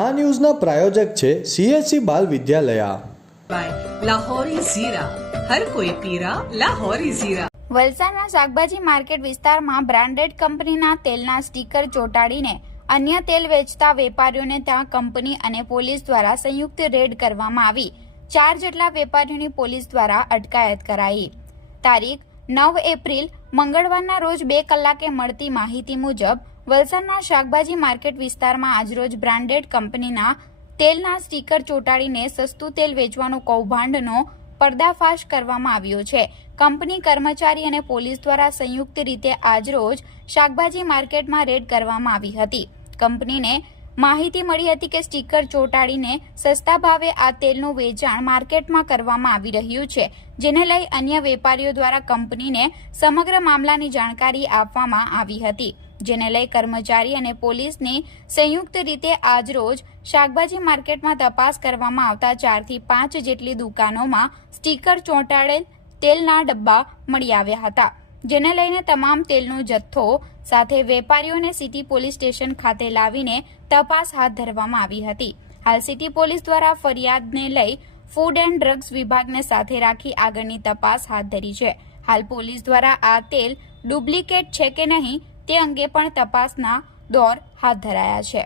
આ ન્યૂઝના પ્રાયોજક છે CSC બાલ વિદ્યાલયા. લાહોરી ઝીરા, હર કોઈ પીરા લાહોરી ઝીરા. વલસાડના શાકભાજી માર્કેટ વિસ્તારમાં બ્રાન્ડેડ કંપનીના તેલના સ્ટીકર ચોંટાડીને અન્ય તેલ વેચતા વેપારીઓને ત્યાં કંપની અને પોલીસ દ્વારા સંયુક્ત રેડ કરવામાં આવી. 4 જેટલા વેપારીઓની પોલીસ દ્વારા અટકાયત કરાઈ. તારીખ 9 એપ્રિલ મંગળવારના રોજ 2 કલાકે મળતી માહિતી મુજબ વલસાડના શાકભાજી માર્કેટ વિસ્તારમાં આજરોજ બ્રાન્ડેડ કંપનીના તેલના સ્ટીકર ચોંટાડીને સસ્તું તેલ વેચવાનું કૌભાંડનો પર્દાફાશ કરવામાં આવ્યો છે. કંપની કર્મચારી અને પોલીસ દ્વારા સંયુક્ત રીતે આજરોજ શાકભાજી માર્કેટમાં રેડ કરવામાં આવી હતી. કંપનીને માહિતી મળી હતી કે સ્ટીકર ચોંટાડીને સસ્તા ભાવે આ તેલનું વેચાણ માર્કેટમાં કરવામાં આવી રહ્યું છે, જેને લઈ અન્ય વેપારીઓ દ્વારા કંપનીને સમગ્ર મામલાની જાણકારી આપવામાં આવી હતી, જેને લઈ કર્મચારી અને પોલીસની સંયુક્ત રીતે આજરોજ શાકભાજી માર્કેટમાં તપાસ કરવામાં આવતા 4 થી 5 જેટલી દુકાનોમાં સ્ટીકર ચોંટાડેલ તેલના ડબ્બા મળી આવ્યા હતા, જેને લઈને તમામ તેલનો જથ્થો સાથે વેપારીઓને સિટી પોલીસ સ્ટેશન ખાતે લાવીને તપાસ હાથ ધરવામાં આવી હતી. હાલ સિટી પોલીસ દ્વારા ફરિયાદને લઈ ફૂડ એન્ડ ડ્રગ્સ વિભાગને સાથે રાખી આગળની તપાસ હાથ ધરી છે. હાલ પોલીસ દ્વારા આ તેલ ડુપ્લિકેટ છે કે નહીં તે અંગે પણ તપાસના દોર હાથ ધરાયા છે.